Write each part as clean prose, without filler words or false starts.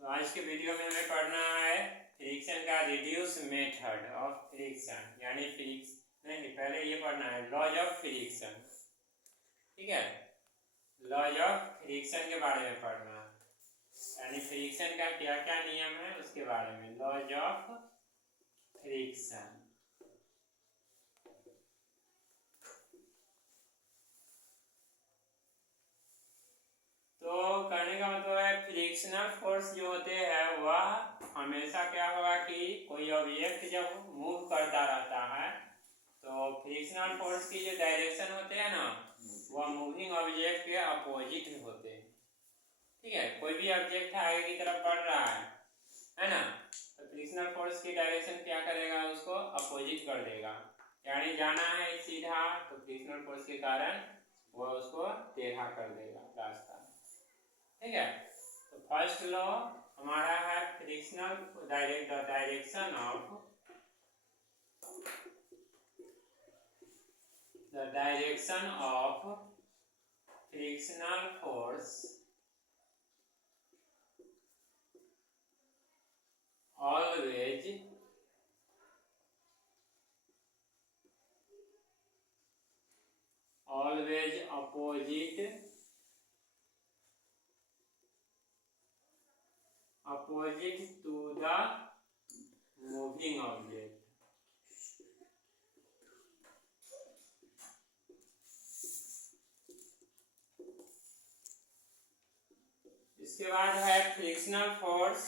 तो आज के वीडियो में हमें पढ़ना है फ्रिक्शन का रिड्यूस मेथड ऑफ फ्रिक्शन, यानी नहीं पहले ये पढ़ना है लॉज ऑफ फ्रिक्शन। ठीक है, लॉज ऑफ फ्रिक्शन के बारे में पढ़ना है, यानी फ्रिक्शन का क्या क्या नियम है उसके बारे में। लॉज ऑफ फ्रिक्शन, तो करने का मतलब है फ्रिक्शनल फोर्स जो होते हैं वह हमेशा क्या होगा कि कोई ऑब्जेक्ट जब मूव करता रहता है तो फ्रिक्शनल फोर्स की जो डायरेक्शन होते हैं ना वह मूविंग ऑब्जेक्ट के अपोजिट होते हैं। ठीक है, कोई भी ऑब्जेक्ट आगे की तरफ बढ़ रहा है ना, तो फ्रिक्शनल फोर्स की डायरेक्शन क्या करेगा, उसको अपोजिट कर देगा। यानी जाना है सीधा तो फ्रिक्शनल फोर्स के कारण वह उसको टेढ़ा कर देगा रास्ता। ठीक है, तो फर्स्ट लॉ हमारा है frictional direction of frictional force always opposite to the moving object। इसके बाद है फ्रिक्शनल फोर्स।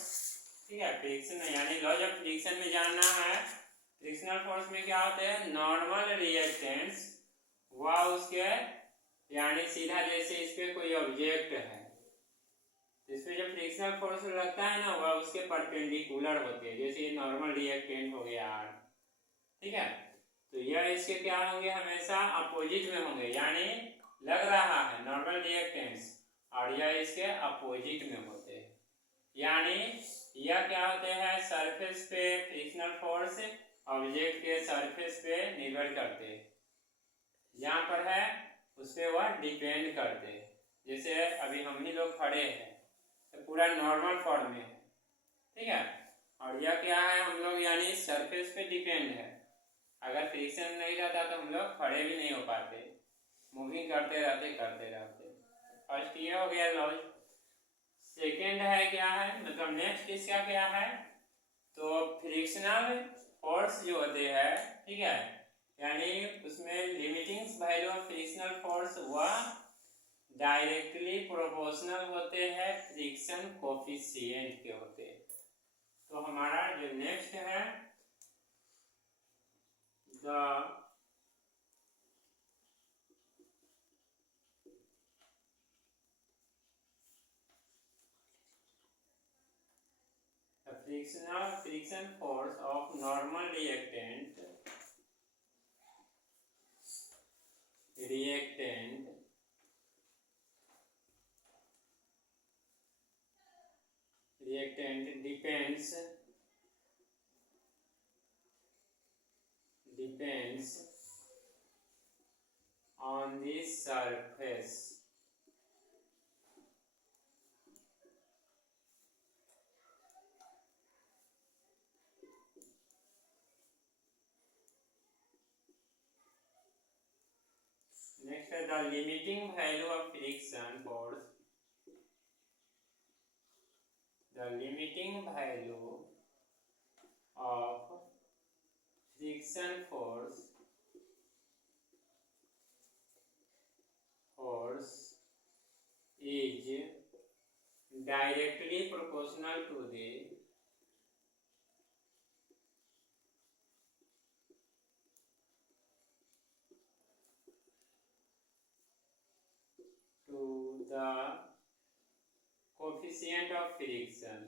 ठीक है, फ्रिक्शन यानी लॉज ऑफ फ्रिक्शन में जानना है फ्रिक्शनल फोर्स में क्या होते हैं, नॉर्मल रिएक्टेंस वह उसके यानी सीधा जैसे इस पे कोई ऑब्जेक्ट है इसमें जब फ्रिक्शनल फोर्स लगता है ना वह उसके परपेंडिकुलर होते हैं, जैसे ये नॉर्मल रिएक्टेंट हो गया R। ठीक है, तो यह इसके क्या होंगे, हमेशा अपोजिट में होंगे, यानी लग रहा है नॉर्मल रिएक्टेंस और यह इसके अपोजिट में होते हैं। यानी यह क्या होते हैं, सरफेस पे फ्रिक्शनल फोर्स ऑब्जेक्ट के सरफेस पे निर्भर करते हैं, यहाँ पर है उस पर वह डिपेंड करते हैं। जैसे अभी हम ही लोग खड़े हैं तो पूरा नॉर्मल फॉर्म में है। ठीक है, और यह क्या है, हम लोग यानी सरफेस पे डिपेंड है। अगर फ्रिक्शन नहीं रहता तो हम लोग खड़े भी नहीं हो पाते, मूविंग करते रहते। फर्स्ट ये हो गया लॉज। सेकेंड है क्या है, मतलब नेक्स्ट इसका क्या है, तो फ्रिक्शनल फोर्स जो होते हैं, ठीक है, यानी उसमें limiting value of frictional force वह डायरेक्टली प्रोपोर्शनल होते हैं फ्रिक्शन कोफिशिएंट के होते हैं। तो हमारा जो नेक्स्ट है the friction force of normal reactant depends on the surface next है the limiting value of friction force, the limiting value of friction force is directly proportional to the coefficient of friction।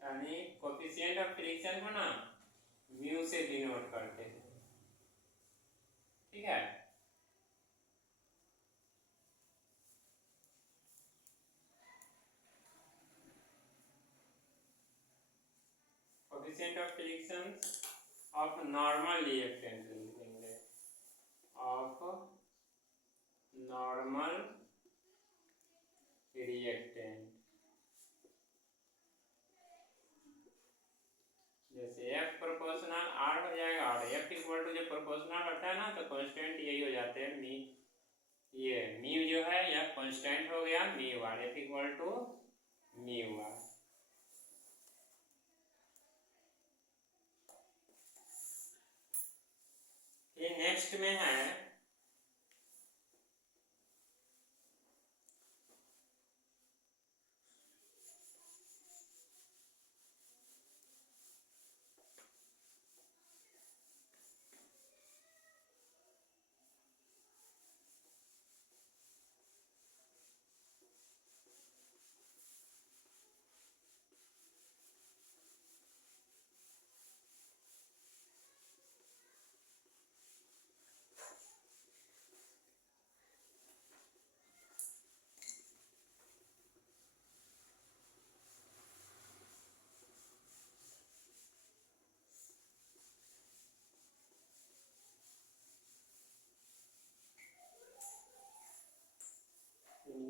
यानी coefficient of friction को ना mu से denote करते हैं। ठीक है, coefficient of friction of normal reactant लिखेंगे, of normal reactant. जैसे F प्रोपोर्शनल R हो जाएगा और F इक्वल टू जब प्रोपोर्शनल होता है ना तो कांस्टेंट यही हो जाते हैं मी, ये म्यू जो है यह कांस्टेंट हो गया mu R, F equal to mu R. ये नेक्स्ट में है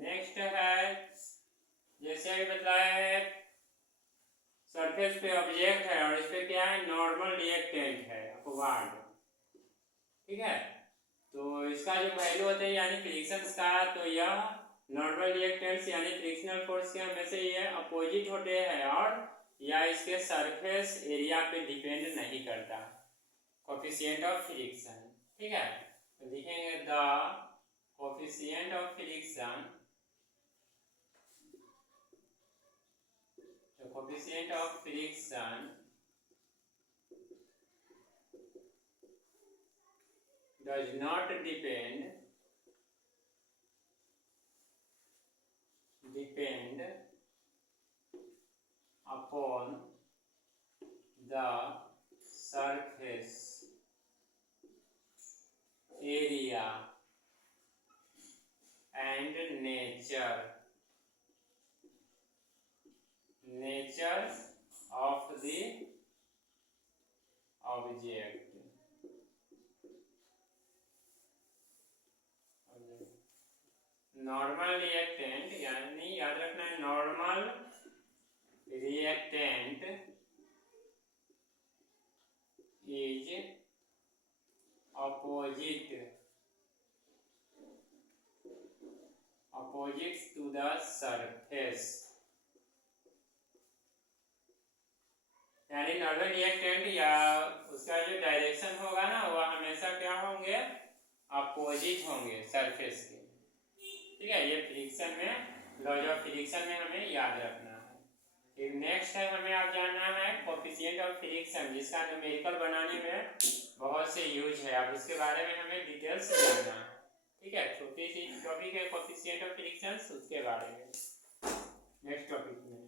नेक्स्ट है, जैसे अभी बताया है सरफेस पे ऑब्जेक्ट है और इस पे क्या है नॉर्मल रिएक्टेंट है अपवार्ड, ठीक है। तो इसका जो वैल्यू होता है यानी फ्रिक्शन का, तो यह नॉर्मल रिएक्टेंट्स यानी फ्रिक्शनल फोर्स के में से ये अपोजिट होते हैं और या इसके सरफेस एरिया पे डिपेंड नहीं करता, कोफिशिएंट ऑफ फ्रिक्शन, ठीक है। तो लिखेंगे the coefficient of friction, the coefficient of friction does not depend upon the surface area and nature of the object। Normal reactant यानी याद रखना है normal reactant is opposite to the surface, यानी normal reactant या उसका जो direction होगा ना वह हमेशा क्या होंगे अपोजिट होंगे सरफेस के, ठीक है। ये फ्रिक्शन में लॉज ऑफ फ्रिक्शन में हमें याद रखना है। फिर नेक्स्ट है हमें आप जानना है कोफिशिएंट ऑफ फ्रिक्शन, जिसका न्यूमेरिकल बनाने में बहुत से यूज है, अब इसके बारे में हमें डिटेल्स जानना है, ठीक है। छोटी सी टॉपिक है कोफिशिएंट ऑफ फ्रिक्शन, उसके बारे में नेक्स्ट टॉपिक में।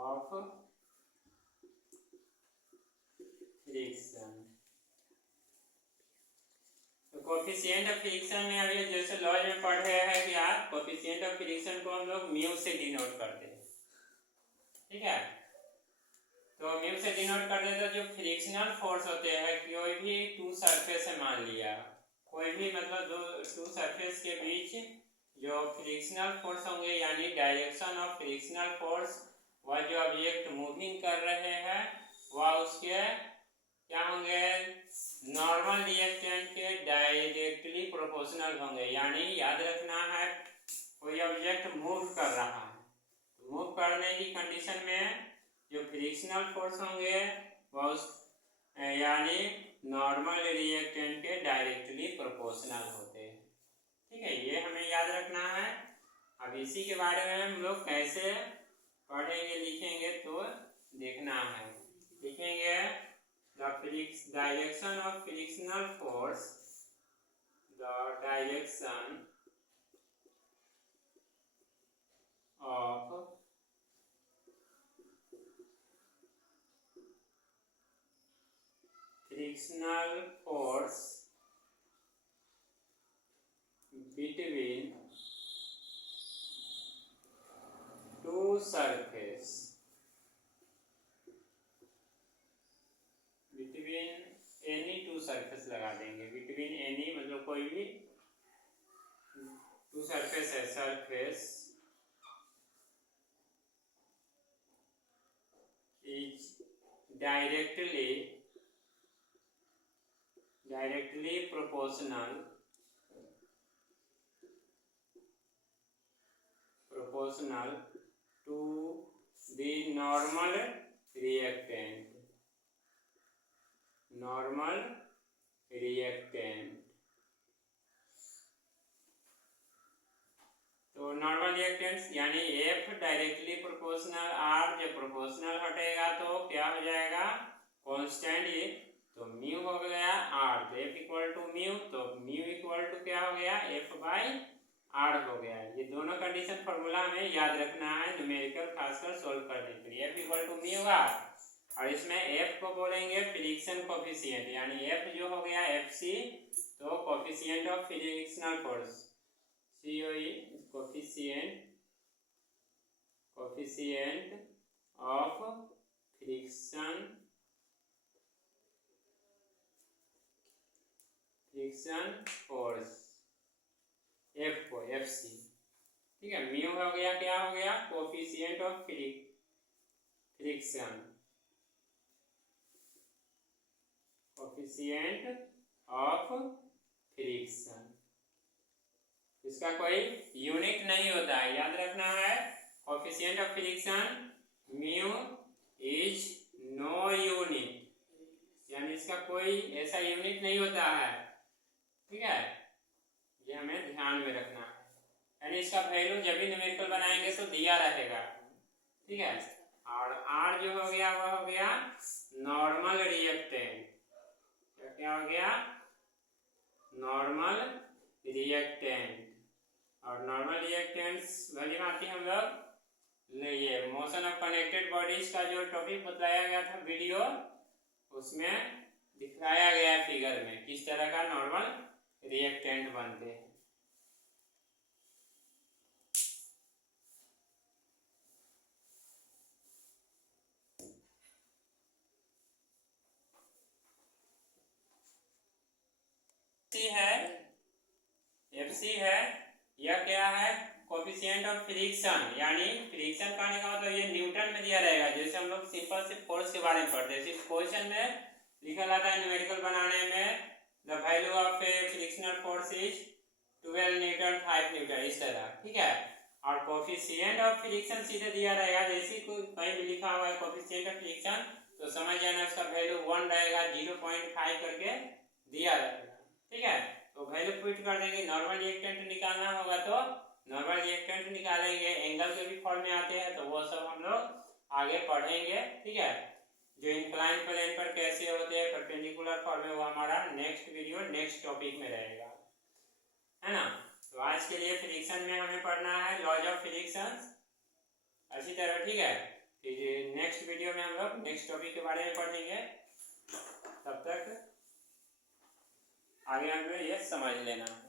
ऑफ फ्रिक्शन, तो कोफिशिएंट ऑफ फ्रिक्शन में अभी जैसे लॉज में पढ़े हैं कि आप कोफिशिएंट ऑफ फ्रिक्शन को हम लोग म्यू से डिनोट करते हैं, ठीक है। तो म्यू से डिनोट करते हैं तो जो फ्रिक्शनल फोर्स होते हैं कोई भी टू सरफेस है, मान लिया कोई भी मतलब दो टू सरफेस के बीच जो फ्रिक्शनल फोर्स होंगे यानी डायरेक्शन ऑफ फ्रिक्शनल फोर्स, वह जो ऑब्जेक्ट मूविंग कर रहे हैं वह उसके क्या होंगे नॉर्मल रिएक्टेंट के डायरेक्टली प्रोपोर्शनल होंगे। यानी याद रखना है कोई ऑब्जेक्ट मूव कर रहा है, मूव करने की कंडीशन में जो फ्रिक्शनल फोर्स होंगे वह उस यानी नॉर्मल रिएक्टेंट के डायरेक्टली प्रोपोर्शनल होते हैं, ठीक है। ये हमें याद रखना है। अब इसी के बारे में हम लोग कैसे पढ़ेंगे लिखेंगे तो देखना है। लिखेंगे the direction of frictional force, the direction of frictional force between surface, between any two surface लगा देंगे, बिटवीन एनी मतलब कोई भी टू सरफेस है, surface is directly proportional to the normal reactant, तो नॉर्मल रिएक्टेंट्स यानी F डायरेक्टली प्रोपोर्शनल, R जब proportional हटेगा तो क्या हो जाएगा, कांस्टेंट, ये तो म्यू हो गया R, तो F इक्वल टू म्यू, तो म्यू इक्वल टू क्या हो गया, F बाई R हो गया। ये दोनों कंडीशन फार्मूला हमें याद रखना है न्यूमेरिकल खासकर सोल्व करने के लिए। F equal to mu R, और इसमें F को बोलेंगे फ्रिक्शन कोफिशिएंट, यानी F जो हो गया FC, तो coefficient of frictional force, COE coefficient of friction force, F को FC, ठीक है। म्यू हो गया, क्या हो गया, कोफिशिएंट ऑफ फ्रिक्शन, इसका कोई यूनिट नहीं होता है, याद रखना है। Coefficient of friction mu is no unit, यानी इसका कोई ऐसा यूनिट नहीं होता है, ठीक है, ये हमें ध्यान में रखना है। यानी इसका वैल्यू जब भी न्यूमेरिकल बनाएंगे तो दिया रहेगा, ठीक है। और R जो हो गया वह हो गया नॉर्मल रिएक्टेंट, क्या हो गया, नॉर्मल रिएक्टेंट। और नॉर्मल रिएक्टेंट्स वैल्यू आती है हम लोग ये मोशन ऑफ कनेक्टेड बॉडीज का जो टॉपिक बताया गया था वीडियो, उसमें दिखाया गया फिगर में किस तरह का नॉर्मल रिएक्टेंट बनते हैं। FC है, यह क्या है, कोफिशिएंट ऑफ फ्रिक्शन, यानी फ्रिक्शन कहने का मतलब ये न्यूटन में दिया रहेगा, जैसे हम लोग सिंपल से फोर्स के बारे में पढ़ते हैं। सिर्फ क्वेश्चन में लिखा जाता है न्यूमेरिकल बनाने में the value of A frictional force is 12 Newton 5 Newton, इस तरह, ठीक है। और कोफिशिएंट ऑफ फ्रिक्शन सीधे दिया रहेगा, जैसे कहीं भी लिखा हुआ है कोफिशिएंट ऑफ फ्रिक्शन तो समझ जाना उसका वैल्यू 1 रहेगा, 0.5 करके दिया रहेगा, ठीक है। तो वैल्यू पुट कर देंगे। नॉर्मल रिएक्टेंट निकालना होगा तो नॉर्मल रिएक्टेंट निकालेंगे, एंगल के भी फॉर्म में आते हैं, तो वो सब हम लोग आगे पढ़ेंगे, ठीक है। जो इंक्लाइन प्लेन पर कैसे होते हैं, परपेंडिकुलर फॉर्म में, वो हमारा नेक्स्ट वीडियो नेक्स्ट टॉपिक में रहेगा, है ना। तो आज के लिए फ्रिक्शन में हमें पढ़ना है लॉज ऑफ फ्रिक्शन अच्छी तरह, ठीक है। फिर नेक्स्ट वीडियो में हम लोग नेक्स्ट टॉपिक के बारे में पढ़ेंगे, तब तक आगे हमें ये समझ लेना है।